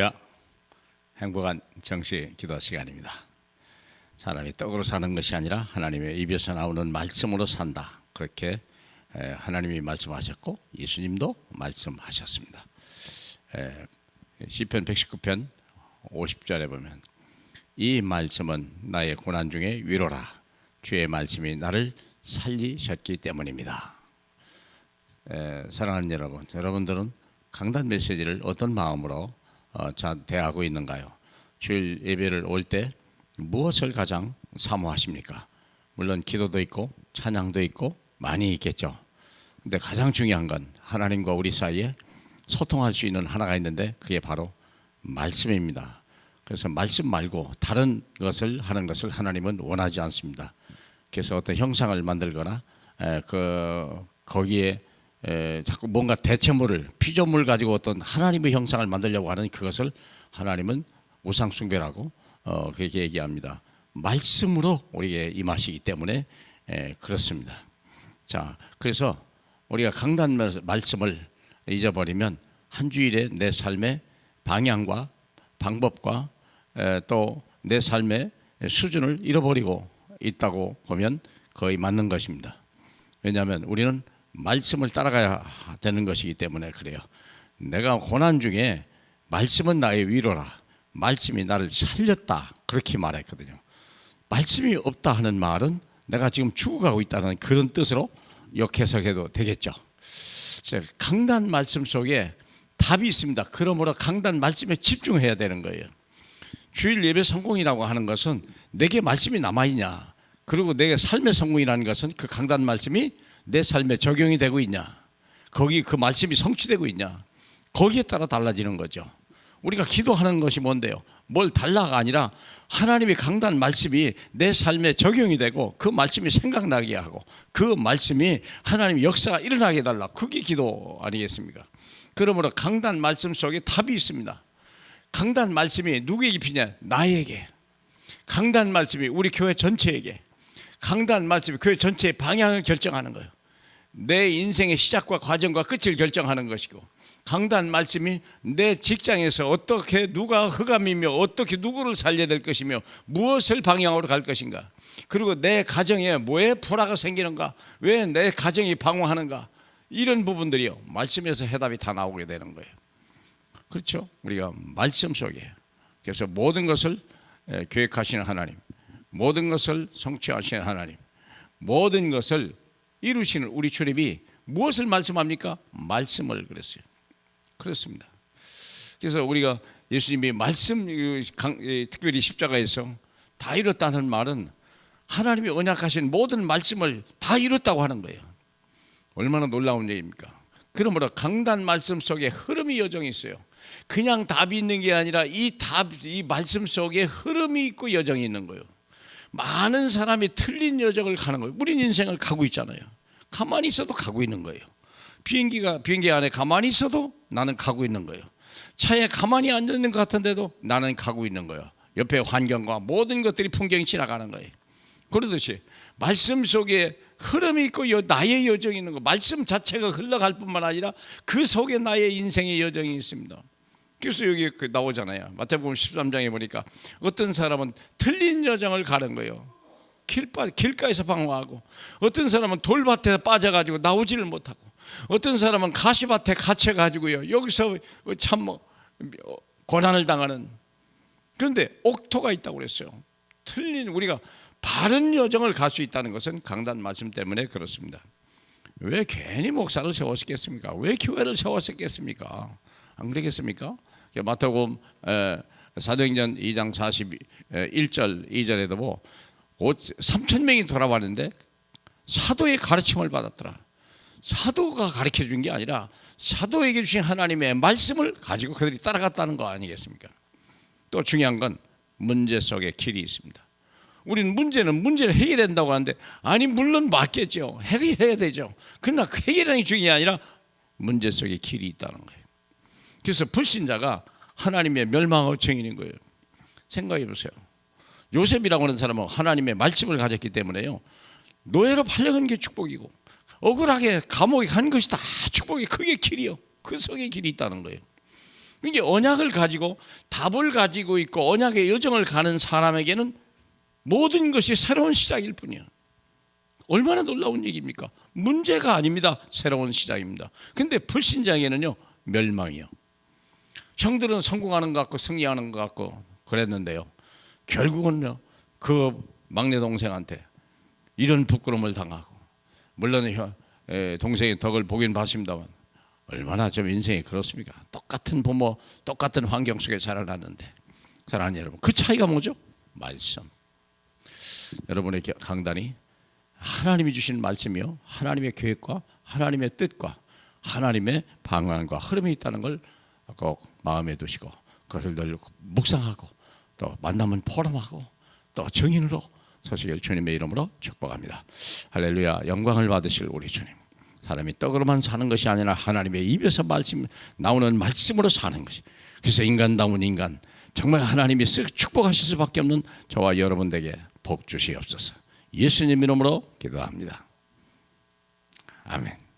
할렐루야. 행복한 정시 기도 시간입니다. 사람이 떡으로 사는 것이 아니라 하나님의 입에서 나오는 말씀으로 산다, 그렇게 하나님이 말씀하셨고 예수님도 말씀하셨습니다. 시편 119편 50절에 보면 이 말씀은 나의 고난 중에 위로라, 주의 말씀이 나를 살리셨기 때문입니다. 사랑하는 여러분, 여러분들은 강단 메시지를 어떤 마음으로 대하고 있는가요? 주일 예배를 올 때 무엇을 가장 사모하십니까? 물론 기도도 있고 찬양도 있고 많이 있겠죠. 근데 가장 중요한 건 하나님과 우리 사이에 소통할 수 있는 하나가 있는데 그게 바로 말씀입니다. 그래서 말씀 말고 다른 것을 하는 것을 하나님은 원하지 않습니다. 그래서 어떤 형상을 만들거나 거기에 자꾸 뭔가 대체물을, 피조물 가지고 어떤 하나님의 형상을 만들려고 하는 그것을 하나님은 우상숭배라고 그렇게 얘기합니다. 말씀으로 우리에게 임하시기 때문에 그렇습니다. 자, 그래서 우리가 강단 말씀을 잊어버리면 한 주일에 내 삶의 방향과 방법과 또 내 삶의 수준을 잃어버리고 있다고 보면 거의 맞는 것입니다. 왜냐하면 우리는 말씀을 따라가야 되는 것이기 때문에 그래요. 내가 고난 중에 말씀은 나의 위로라, 말씀이 나를 살렸다, 그렇게 말했거든요. 말씀이 없다 하는 말은 내가 지금 죽어가고 있다는 그런 뜻으로 역해석해도 되겠죠. 강단 말씀 속에 답이 있습니다. 그러므로 강단 말씀에 집중해야 되는 거예요. 주일 예배 성공이라고 하는 것은 내게 말씀이 남아있냐, 그리고 내게 삶의 성공이라는 것은 그 강단 말씀이 내 삶에 적용이 되고 있냐, 거기 그 말씀이 성취되고 있냐, 거기에 따라 달라지는 거죠. 우리가 기도하는 것이 뭔데요? 뭘 달라가 아니라 하나님의 강단 말씀이 내 삶에 적용이 되고 그 말씀이 생각나게 하고 그 말씀이 하나님의 역사가 일어나게 해달라, 그게 기도 아니겠습니까? 그러므로 강단 말씀 속에 답이 있습니다. 강단 말씀이 누구에게 입히냐? 나에게. 강단 말씀이 우리 교회 전체에게, 강단 말씀이 교회 전체의 방향을 결정하는 거예요. 내 인생의 시작과 과정과 끝을 결정하는 것이고, 강단 말씀이 내 직장에서 어떻게 누가 흑암이며 어떻게 누구를 살려야 될 것이며 무엇을 방향으로 갈 것인가, 그리고 내 가정에 왜 불화가 생기는가, 왜 내 가정이 방황하는가, 이런 부분들이요 말씀에서 해답이 다 나오게 되는 거예요. 그렇죠? 우리가 말씀 속에, 그래서 모든 것을 계획하시는 하나님, 모든 것을 성취하시는 하나님, 모든 것을 이루시는 우리 주님이 무엇을 말씀합니까? 말씀을 그랬어요. 그렇습니다. 그래서 우리가 예수님이 말씀, 특별히 십자가에서 다 이뤘다는 말은 하나님이 언약하신 모든 말씀을 다 이뤘다고 하는 거예요. 얼마나 놀라운 얘기입니까? 그러므로 강단 말씀 속에 흐름이 여정이 있어요. 그냥 답이 있는 게 아니라 이 말씀 속에 흐름이 있고 여정이 있는 거예요. 많은 사람이 틀린 여정을 가는 거예요. 우린 인생을 가고 있잖아요. 가만히 있어도 가고 있는 거예요. 비행기 안에 가만히 있어도 나는 가고 있는 거예요. 차에 가만히 앉아 있는 것 같은데도 나는 가고 있는 거예요. 옆에 환경과 모든 것들이 풍경이 지나가는 거예요. 그러듯이 말씀 속에 흐름이 있고 나의 여정이 있는 거, 말씀 자체가 흘러갈 뿐만 아니라 그 속에 나의 인생의 여정이 있습니다. 그래서 여기 나오잖아요. 마태복음 13장에 보니까 어떤 사람은 틀린 여정을 가는 거예요. 길가에서 방황하고, 어떤 사람은 돌밭에 빠져가지고 나오지를 못하고, 어떤 사람은 가시밭에 갇혀가지고요 여기서 참 고난을 당하는. 그런데 옥토가 있다고 그랬어요. 우리가 바른 여정을 갈 수 있다는 것은 강단 말씀 때문에 그렇습니다. 왜 괜히 목사를 세웠겠습니까? 왜 교회를 세웠겠습니까? 안 그러겠습니까? 마태복음 사도행전 2장 41절 2절에도 뭐 3,000명이 돌아왔는데 사도의 가르침을 받았더라. 사도가 가르쳐 준 게 아니라 사도에게 주신 하나님의 말씀을 가지고 그들이 따라갔다는 거 아니겠습니까? 또 중요한 건 문제 속에 길이 있습니다. 우리는 문제를 해결한다고 하는데, 아니 물론 맞겠죠. 해결해야 되죠. 그러나 그 해결하는 게 중요한 게 아니라 문제 속에 길이 있다는 거예요. 그래서 불신자가 하나님의 멸망의 증인인 거예요. 생각해 보세요. 요셉이라고 하는 사람은 하나님의 말씀을 가졌기 때문에요 노예로 팔려간 게 축복이고, 억울하게 감옥에 간 것이 다 축복이, 그게 길이요. 그 속에 길이 있다는 거예요. 이게 언약을 가지고 답을 가지고 있고 언약의 여정을 가는 사람에게는 모든 것이 새로운 시작일 뿐이야. 얼마나 놀라운 얘기입니까? 문제가 아닙니다. 새로운 시작입니다. 근데 불신자에게는요, 멸망이요. 형들은 성공하는 것 같고 승리하는 것 같고 그랬는데요, 결국은요 그 막내 동생한테 이런 부끄러움을 당하고, 물론 동생의 덕을 보긴 봤습니다만 얼마나 좀 인생이 그렇습니까? 똑같은 부모, 똑같은 환경 속에 자라났는데, 사랑하는 여러분, 그 차이가 뭐죠? 말씀. 여러분의 강단이 하나님이 주신 말씀이요, 하나님의 계획과 하나님의 뜻과 하나님의 방향과 흐름이 있다는 걸 꼭 마음에 두시고 그것을 늘 묵상하고 또 만나면 포럼하고 또 증인으로 서시길 주님의 이름으로 축복합니다. 할렐루야. 영광을 받으실 우리 주님, 사람이 떡으로만 사는 것이 아니라 하나님의 입에서 말씀 나오는 말씀으로 사는 것이, 그래서 인간다운 인간, 정말 하나님이 쓱 축복하실 수밖에 없는 저와 여러분에게 복 주시옵소서. 예수님 이름으로 기도합니다. 아멘.